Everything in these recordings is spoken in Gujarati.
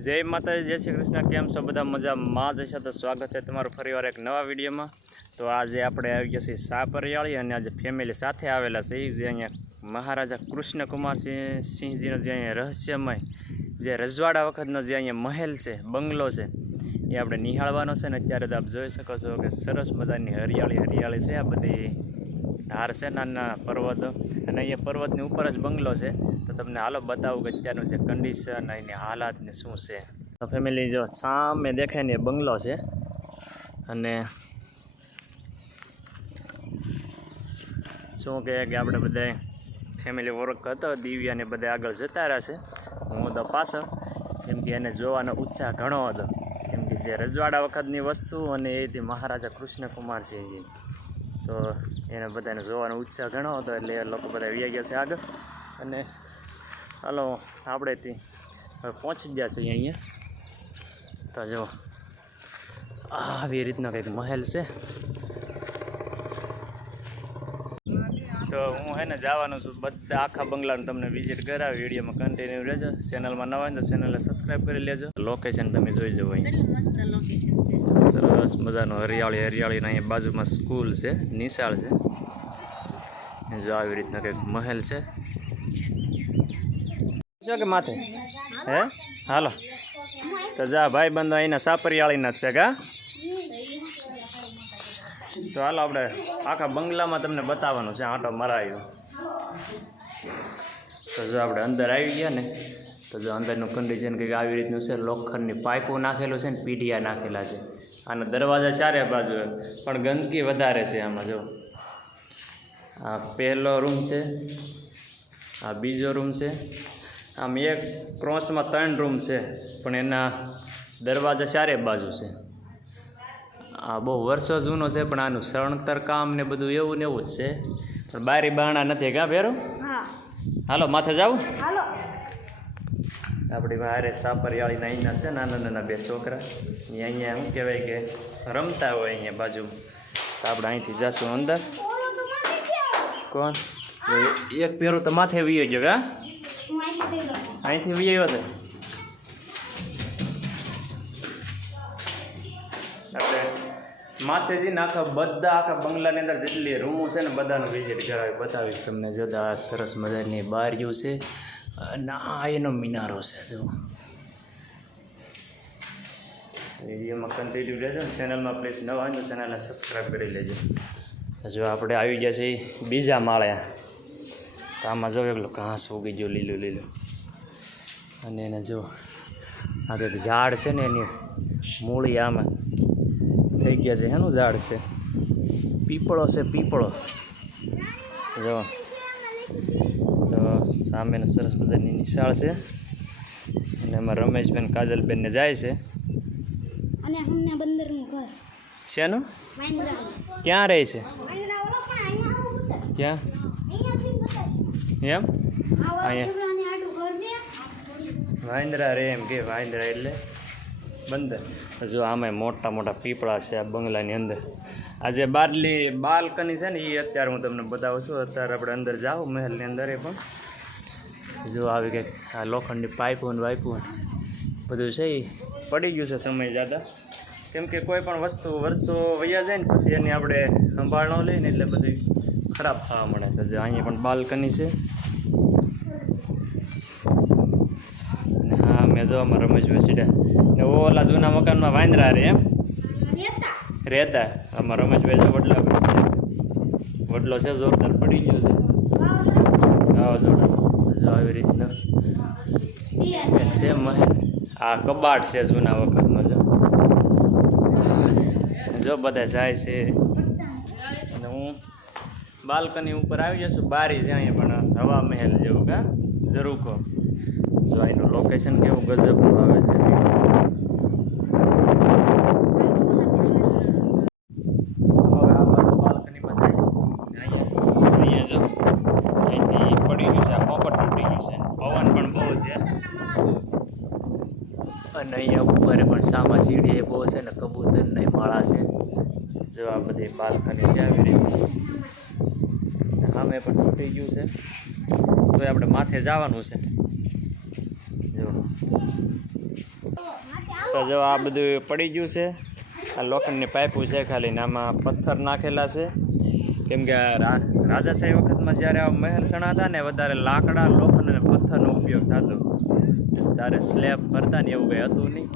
જય માતાજી, જય શ્રી કૃષ્ણ. કેમ છો બધા? મજામાં? જ હશે તો સ્વાગત છે તમારું ફરીવાર એક નવા વિડીયોમાં. તો આજે આપણે આવી ગયા છીએ સાપરિયાળી અને આજે ફેમિલી સાથે આવેલા છે જે અહીંયા મહારાજા કૃષ્ણકુમાર સિંહ સિંહજીનો જે અહીંયા રહસ્યમય, જે રજવાડા વખતનો જે અહીંયા મહેલ છે, બંગલો છે, એ આપણે નિહાળવાનો છે ને અત્યારે તો આપ જોઈ શકો છો કે સરસ મજાની હરિયાળી હરિયાળી છે. આ બધી ધાર છે નાના પર્વતો. અને અહીંયા પર્વતની ઉપર જ બંગલો છે. તમને હાલો બતાવું કે અત્યારનું જે કન્ડિશન એની હાલાત ને શું છે. તો ફેમિલી જો સામે દેખાય ને બંગલો છે. અને શું કહે કે આપણે બધા ફેમિલી વર્ક હતો દિવ્યા ને બધા આગળ જતા રહ્યા છે. હું તો પાછળ કેમ કે એને જોવાનો ઉત્સાહ ઘણો હતો. કેમ કે જે રજવાડા વખતની વસ્તુ અને એ મહારાજા કૃષ્ણકુમારસિંહજી તો એને બધાને જોવાનો ઉત્સાહ ઘણો હતો એટલે એ લોકો બધા વ્યા ગયા છે આગળ. અને હાલો આપણે થી હવે પહોંચી ગયા છે અહીંયા. તો જો આવી રીતનો કંઈક મહેલ છે. તો હું હે ને જવાનું છું બધા આખા બંગલાનું તમને વિઝિટ કરાવી વિડીયોમાં કન્ટિન્યુ રહેજો. ચેનલમાં નવા હોય તો ચેનલને સબસ્ક્રાઈબ કરી લેજો. લોકેશન તમે જોઈ જવો અહીં કેટલું મસ્ત લોકેશન છે. સરસ મજાનું હરિયાળી હરિયાળી અહીંયા બાજુમાં સ્કૂલ છે નિશાળ છે. જો આવી રીતના કંઈક મહેલ છે. શું કે માથે? હે? હાલો. તો જા ભાઈ બંધો અહીંના સાપરિયાળીના છે કા? તો હાલો આપણે આખા બંગલામાં તમને બતાવવાનું છે, આંટો મરાયો. તો જો આપણે અંદર આવી ગયા ને, તો જો અંદરનું કન્ડિશન કંઈક આવી રીતનું છે, લોખંડની પાઇપો નાખેલું છે ને, પીઢિયા નાખેલા છે. અને દરવાજા ચારે બાજુ પણ ગંદકી વધારે છે આમાં, જો. આ પહેલો રૂમ છે, આ બીજો રૂમ છે આમ એક ક્રોસમાં ત્રણ રૂમ છે પણ એના દરવાજા ચારે બાજુ છે. આ બહુ વર્ષો જૂનો છે પણ આનું સણતર કામ ને બધું એવું ને એવું જ છે. પણ બારી બારણા નથી કા ભેરો? હાલો માથે જાવ આપણી વારે સાપરિયાળીના અહીંના છે નાના નાના બે છોકરા. અહીંયા શું કહેવાય કે રમતા હોય અહીંયા બાજુ. તો આપણે અહીંથી જશું અંદર. કોણ? એક પહેરું તો માથે વીયો ગયો કા અહીંથી વીયો હતો આપણે માથેથી આખા બધા આખા બંગલાની અંદર જેટલી રૂમો છે ને બધાનું વિઝિટ કરાવી બતાવીશ તમને જતા આ સરસ મજાની બારીઓ છે અને આ એનો મિનારો છે, જો. વિડીયોમાં કન્ટિન્યુ રહેજો ને ચેનલમાં પ્લીઝ ન હોય તો ચેનલને સબસ્ક્રાઈબ કરી લેજો. જો આપણે આવી ગયા છીએ બીજા માળે. તો આમાં જો એકલો ઘાસ ઉગી ગયો, લીલું લીલું. અને એને જો આ કંઈક ઝાડ છે ને એની મૂળી આમાં થઈ ગયા છે. એનું ઝાડ છે? પીપળો છે પીપળો. જો તો સામેને સરસ મજાની નિશાળ છે. અને એમાં રમેશબેન કાજલબેનને જાય છે. અને અમને બંદરનું ઘર. શેનું? ક્યાં રહે છે? ક્યાં? એમ? અહીંયા. વાંદરા રે એમ કે વાંદરા એટલે બંદર. જો આમાં મોટા મોટા પીપળા છે આ બંગલાની અંદર. આ જે બારલી બાલ્કની છે ને એ અત્યારે હું તમને બતાવું છું. અત્યારે આપણે અંદર જાઓ મહેલની અંદર એ પણ. જો આવી કંઈક આ લોખંડની પાઇપો ને વાઇપો બધું છે એ પડી ગયું છે સમય જ્યાદા કેમ કે કોઈ પણ વસ્તુ વર્ષો વૈયા જાય ને પછી એની આપણે સંભાળ ન લઈએ ને એટલે બધું ખરાબ થવા મળે તો જો અહીંયા પણ બાલ્કની છે. હા જો અમારા રમેશભાઈ સીધા ને ઓલા જૂના મકાનમાં વાંદરા રે એમ? રહેતા આમાં અમારા રમેશભાઈ જો વડલા વડલો છે જોરદાર પડી ગયો છે. હા જોરદાર જો આવી રીતના. એક છે મહેલ આ કબાટ છે જૂના વખતનો જો. જો બધા જાય છે. અને હું બાલ્કની ઉપર આવી જશું. બારી છે અહીંયા પણ હવા મહેલ જેવું કા? ઝરૂખો. જો લોકેશન કેવું ગજબ આવે છે. અને અહીંયા ઉપર પણ સામા એ બહુ છે ને કબૂતરના માળા છે. જો બધી બાલ્કની છે આવી રીતે. સામે પણ તૂટી ગયું છે. તો આપણે માથે જવાનું છે. તો જો આ બધું પડી ગયું છે. આ લોખંડની પાઇપો છે ખાલી આમાં પથ્થર નાખેલા છે. કેમ કે રાજાશાહી વખતમાં જ્યારે આ મહેલ સણાતા ને વધારે લાકડા, લોખંડ અને પથ્થરનો ઉપયોગ થતો. ત્યારે સ્લેબ ભરતા ને એવું કંઈ હતું નહીં.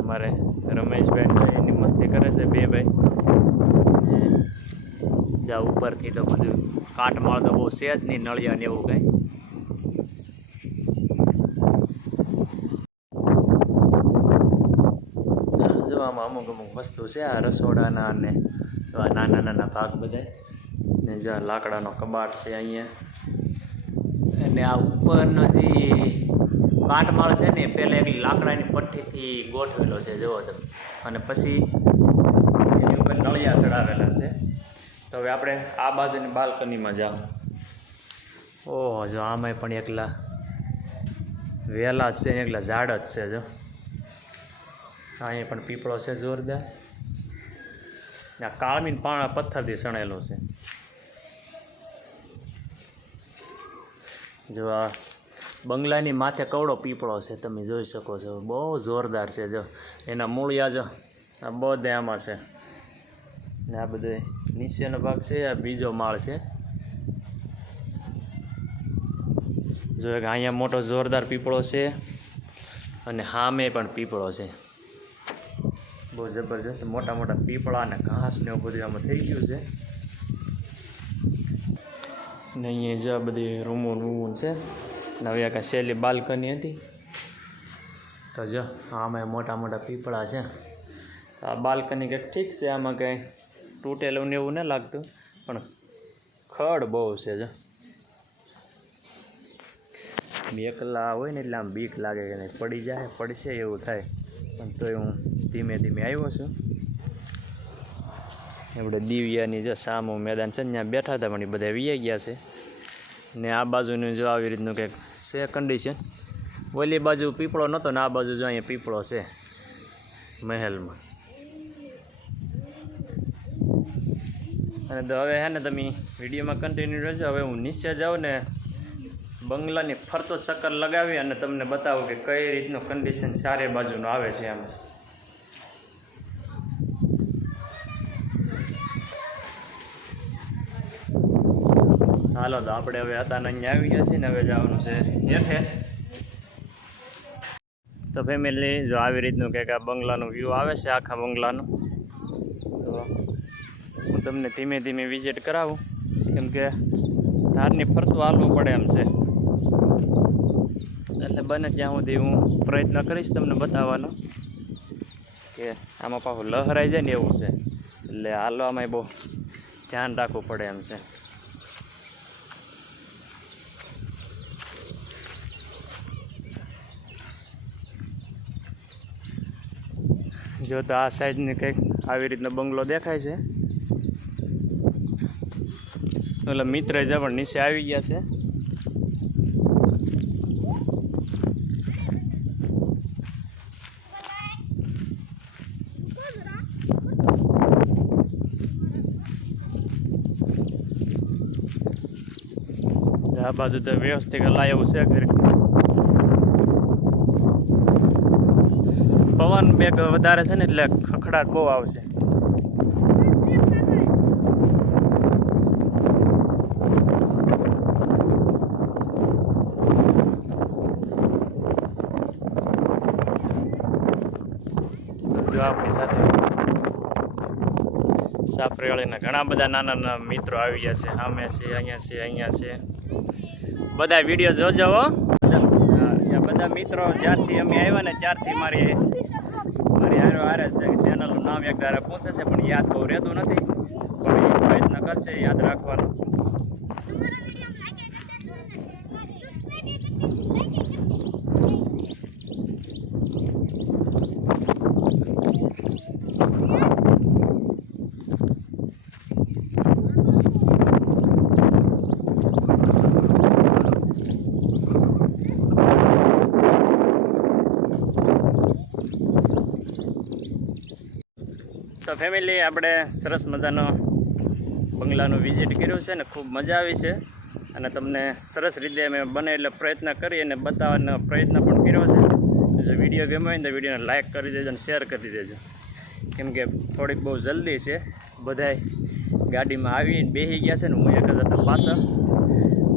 અમારે રમેશભાઈ એની મસ્તી કરે છે બે ભાઈ. જ્યાં ઉપરથી તો બધું કાટમાળ તો બહુ છે જ નહીં, નળિયા ને એવું કંઈ જો આમાં અમુક અમુક વસ્તુ છે, આ રસોડાના અને નાના નાના ભાગ બધા ને જો લાકડાનો કબાટ છે અહીંયા. અને આ ઉપરનો જે કાટમાળ છે ને પહેલાં એક લાકડાની પટ્ટીથી ગોઠવેલો છે, જુઓ તમે. અને પછી એની ઉપર નળિયા ચડાવેલા છે. તો હવે આપણે આ બાજુની બાલ્કનીમાં જાઓ. ઓહો, જો આમાંય પણ એકલા વેલા જ છે એકલા ઝાડ જ છે, જો. અહીંયા પણ પીપળો છે જોરદાર. આ કાળમીન પાણા પથ્થરથી સણેલો છે. જો આ બંગલાની માથે કવડો પીપળો છે, તમે જોઈ શકો છો. બહુ જોરદાર છે, જો. એના મૂળિયા જો, આ બધે આમાં છે. ને આ બધું નીચેનો ભાગ છે, આ બીજો માળ છે. જો અહીંયા મોટો જોરદાર પીપળો છે, અને હામે પણ પીપળો છે. બહુ જબરજસ્ત મોટા મોટા પીપળા અને ઘાસ ને એવું બધું આમાં થઈ ગયું છે. ને અહીંયા જો આ બધી રૂમો રૂમો છે. નવી આખા સહેલી બાલ્કની હતી. તો જો આમાં મોટા મોટા પીપળા છે. આ બાલ્કની કંઈક ઠીક છે, આમાં કંઈ તૂટેલું ને એવું ન લાગતું, પણ ખડ બહુ છે જો. એકલા હોય ને એટલે આમ બીક લાગે કે નહીં, પડી જાય, પડશે એવું થાય. પણ તોય હું ધીમે ધીમે આવ્યો છું. આપણે દિવ્યાની જો સામો મેદાન છે ત્યાં બેઠા હતા, પણ એ બધા વીએ ગયા છે. ને આ બાજુનું જો આવી રીતનું કંઈક છે કન્ડિશન ઓલી બાજુ પીપળો નહોતો ને, આ બાજુ જો અહીંયા પીપળો છે મહેલમાં. અને તો હવે હે ને તમે વિડીયોમાં કન્ટિન્યુ રહેજો. હવે હું નીચે જાઉં ને બંગલાની ફરતો ચક્કર લગાવી અને તમને બતાવું કે કઈ રીતનું કન્ડિશન ચારે બાજુનું આવે છે આમ હાલો તો આપણે હવે હતા ને અહીંયા આવી ગયા છીએ ને હવે જવાનું છે હેઠે. તો ફેમિલી જો આવી રીતનું કંઈક આ બંગલાનું વ્યૂ આવે છે, આખા બંગલાનું, તો હું તમને ધીમે ધીમે વિઝિટ કરાવું. કેમ કે ધારની ફરતું હાલવું પડે એમ છે. એટલે બને ત્યાં સુધી હું પ્રયત્ન કરીશ તમને બતાવવાનો કે આમાં પાછું લહરાઈ જાય ને એવું છે. એટલે હાલવામાં બહુ ધ્યાન રાખવું પડે એમ છે. જો તો આ સાઈડની કંઈક આવી રીતનો બંગલો દેખાય છે. એટલે મિત્ર જ પણ નીચે આવી ગયા છે. આ બાજુ તો વ્યવસ્થિત લાવ્યું છે ઘરે. પવન બેગ વધારે છે ને એટલે ખખડાટ બહુ આવશે. જો આપણી સાથે સાપરેવાળીના ઘણા બધા નાના નાના મિત્રો આવી છે. સામે છે, અહીંયા છે અહીંયા છે. બધા વીડિયો જોજો બધા મિત્રો જ્યારથી અમે આવ્યા ને ત્યારથી મારી હારો છે. ચેનલનું નામ એક ધારે પૂછે છે, પણ યાદ બહુ રહેતું નથી. પણ એ પ્રયત્ન કરશે, યાદ રાખવાનો. ફેમિલી આપણે સરસ મજાનો બંગલાનું વિઝિટ કર્યું છે ને ખૂબ મજા આવી છે. અને તમને સરસ રીતે અમે બને એટલે પ્રયત્ન કરી અને બતાવવાનો પ્રયત્ન પણ કર્યો છે. જો વીડિયો ગમ્યો હોય તો વિડીયોને લાઇક કરી દેજો અને શેર કરી દેજો. કેમ કે થોડીક બહુ જલ્દી છે. બધાય ગાડીમાં આવીને બેસી ગયા છે ને હું એક હતા પાછળ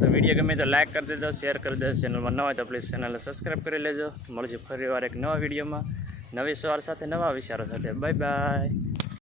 તો વીડિયો ગમે તો લાઇક કરી દેજો શેર કરી દેજો. ચેનલમાં ન હોય તો પ્લીઝ ચેનલને સબસ્ક્રાઈબ કરી લેજો. મળશે ફરી વાર એક નવા વિડીયોમાં. નવી સવાર સાથે, નવા વિચારો સાથે. Bye bye